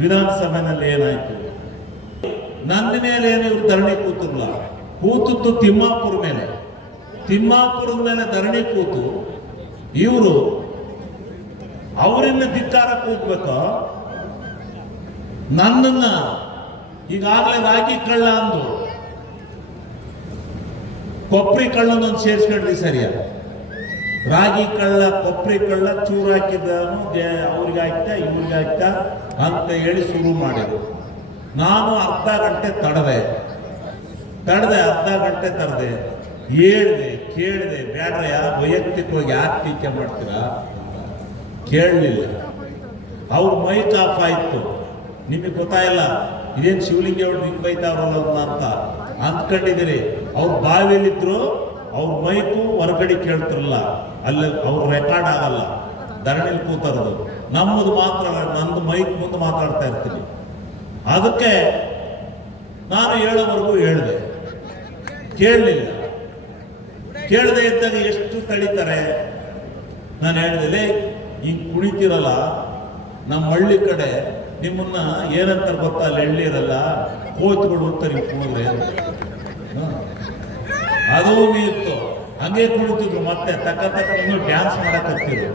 ವಿಧಾನಸಭೆನಲ್ಲಿ ಏನಾಯ್ತು? ನನ್ನ ಮೇಲೆ ಏನು ಇವ್ರು ಧರಣಿ ಕೂತಿಲ್ಲ, ಕೂತದ್ದು ತಿಮ್ಮಾಪುರ ಮೇಲೆ. ತಿಮ್ಮಾಪುರದ ಮೇಲೆ ಧರಣಿ ಕೂತು ಇವರು ಅವರನ್ನ ಧಿಕ್ಕಾರ ಕೂಗ್ಬೇಕ. ನನ್ನನ್ನ ಈಗಾಗಲೇ ರಾಗಿ ಕಳ್ಳ ಅಂದು ಕೊಬ್ಬರಿ ಕಳ್ಳನೊಂದು ಸೇರಿಸ್ಕೊಂಡ್ರಿ ಸರಿಯ. ರಾಗಿ ಕಳ್ಳ, ಕೊಬ್ಬರಿ ಕಳ್ಳ, ಚೂರು ಹಾಕಿದ್ದನು ಅವ್ರಿಗೆ ಹಾಕ್ತಾ ಇವ್ರಿಗೆ ಹಾಕ್ತಾ ಅಂತ ಹೇಳಿ ಶುರು ಮಾಡಿದ್ರು. ನಾನು ಅರ್ಧ ಗಂಟೆ ತಡೆದೆ, ಅರ್ಧ ಗಂಟೆ ತರದೆ, ಹೇಳಿದೆ, ಕೇಳಿದೆ, ಬೇಡ್ರಯ್ಯ ವೈಯಕ್ತಿಕವಾಗಿ ಯಾಕೆ ಟೀಕೆ ಮಾಡ್ತೀರಾ? ಕೇಳಲಿಲ್ಲ. ಅವ್ರ ಮೈಕ್ ಆಫ್ ಆಯ್ತು. ನಿಮಗೆ ಗೊತ್ತಾಯಿಲ್ಲ ಇದೇನು ಶಿವಲಿಂಗ ಅವ್ರು ಹಿಂಗೆ ಬೈತಾವ್ರಲ್ಲ ಅಂತ ಅಂದ್ಕೊಂಡಿದ್ದೀರಿ. ಅವ್ರು ಬಾವಿಯಲ್ಲಿದ್ರು, ಅವ್ರ ಮೈಕು ಹೊರಗಡೆ ಕೇಳ್ತಿರಲ್ಲ, ಅಲ್ಲಿ ಅವ್ರು ರೆಕಾರ್ಡ್ ಆಗಲ್ಲ, ಧರಣಿಲಿ ಕೂತಾರದು. ನಮ್ಮದು ಮಾತ್ರ, ನಂದು ಮೈಕ್ ಮುಂದೆ ಮಾತಾಡ್ತಾ ಇರ್ತೀನಿ. ಅದಕ್ಕೆ ನಾನು ಹೇಳೋವರೆಗೂ ಹೇಳಿದೆ, ಕೇಳಲಿಲ್ಲ. ಕೇಳದೆ ಇದ್ದಾಗ ಎಷ್ಟು ತಡೀತಾರೆ? ನಾನು ಹೇಳಿದೆ, ಹಿಂಗೆ ಕುಣಿತಿರಲ್ಲ ನಮ್ಮ ಹಳ್ಳಿ ಕಡೆ, ನಿಮ್ಮನ್ನ ಏನಂತಾರೆ ಗೊತ್ತಾ? ಅಲ್ಲಿ ಎಳ್ಳಿರಲ್ಲ, ಕೋಚ್ಗಳು ಅಂತ ನೀವು ಕುಣಿದ್ರೆ ಅದು ಇತ್ತು. ಹಂಗೆ ಕುಣಿತಿದ್ರು. ಮತ್ತೆ ತಕ್ಕ ಇನ್ನೂ ಡ್ಯಾನ್ಸ್ ಮಾಡಕತ್ತಿದ್ರು.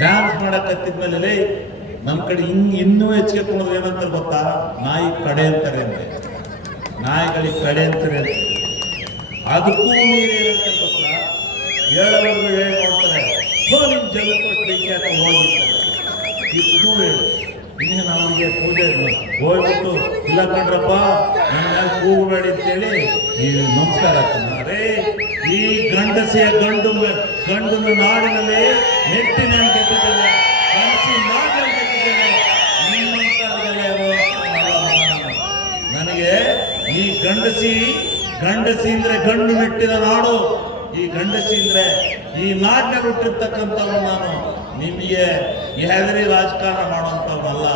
ಡ್ಯಾನ್ಸ್ ಮಾಡಕತ್ತಿದ್ಮೇಲೆ ನಮ್ಮ ಕಡೆ ಇನ್ನೂ ಹೆಚ್ಚಿಗೆ ಕುಣಿದ್ರು. ಏನಂತಾರೆ ಗೊತ್ತಾ? ನಾಯಿ ಕಡೆ ಅಂತಾರೆ ಅಂತೆ, ನಾಯಿಗಳಿಗೆ ಕಡೆ ಅಂತಾರೆ ಅಂತ. ಅದಕ್ಕೂ ಮೀರಿ ಏನಂತಾರೆ ಗೊತ್ತಾ? ಹೇಳೋವರೆಗೂ ಹೇಳಿ ನೋಡ್ತಾರೆ, ನಿಮ್ ಜಲಕೊಟ್ಟು ಹೋಗಿರ್ತಾರೆ. ಇದ್ದು ಹೇಳು, ಇನ್ನೇನು ಅವನಿಗೆ ಪೂಜೆ ಹೋಗ್ಬಿಟ್ಟು ಇಲ್ಲ ಕಂಡ್ರಪ್ಪ ನನ್ನ ಕೂಗಬೇಡಿ ಅಂತೇಳಿ ಈ ನಮಸ್ಕಾರ ಆಗ್ತದೆ. ಈ ಗಂಡಸಿಯ ಗಂಡನ ನಾಡಿನಲ್ಲಿ ನೆಟ್ಟಿನ ಗೆದ್ದಿದ್ದೇನೆ, ಕನಸಿ ನಾಡಿನಲ್ಲಿ ಗೆದ್ದಿದ್ದೇನೆ. ನನಗೆ ಈ ಗಂಡಸಿ ಅಂದ್ರೆ ಗಂಡು ಮೆಟ್ಟಿನ ನಾಡು. ಈ ಗಂಡಸಿ ಅಂದ್ರೆ ಈ ನಾಡಿನಲ್ಲಿ ಹುಟ್ಟಿರ್ತಕ್ಕಂಥವ್ರು. ನಾನು ನಿಮಗೆ ಹೆದರಿ ರಾಜಕಾರಣ ಮಾಡುವಂಥವ್ರಲ್ಲ.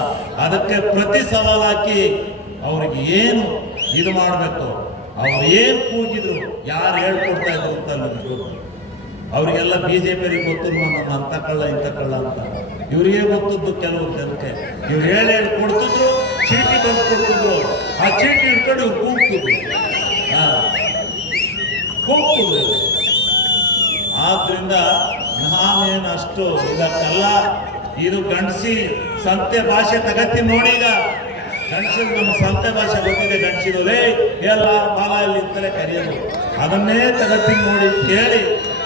ಅದಕ್ಕೆ ಪ್ರತಿ ಸವಾಲು ಹಾಕಿ ಅವ್ರಿಗೆ ಏನು ಇದು ಮಾಡಬೇಕು, ಅವ್ರು ಏನು ಕೂಗಿದ್ರು, ಯಾರು ಹೇಳ್ಕೊಡ್ತಾ ಇದ್ರು ಅಂತ ನನಗೆ ಅವರಿಗೆಲ್ಲ BJP ಗೊತ್ತು. ನನ್ನ ಅಂತ ಕಳ್ಳ ಇಂಥ ಕಳ್ಳ ಅಂತ ಇವ್ರಿಗೆ ಗೊತ್ತದ್ದು. ಕೆಲವು ಜನಕ್ಕೆ ಇವ್ರು ಹೇಳಿ ಕೊಡ್ತಿದ್ರು, ಚೀಟಿ ತಂದು ಕೊಡ್ತಿದ್ರು. ಆ ಚೀಟಿ ಹಿಡ್ಕೊಂಡು ಇವ್ರು ಕೂಗ್ತಿದ್ರು. ಆದ್ರಿಂದ ನಾನೇನು ಅಷ್ಟು ಇದಕ್ಕಲ್ಲ. ಇದು ಗಂಡಸಿ ಸಂತೆ ಭಾಷೆ ತಗತ್ತಿ ನೋಡಿ. ಈಗ ಗಂಡಸಿನ ನಮ್ಮ ಸಂತೆ ಭಾಷೆ ಗೊತ್ತಿದೆ. ಗಂಡಸಿದಲೇ ಎಲ್ಲ ಬಾಲ ಇಲ್ಲಿ ಕರೆಯೋದು, ಅದನ್ನೇ ತಗತ್ತಿ ನೋಡಿ ಕೇಳಿ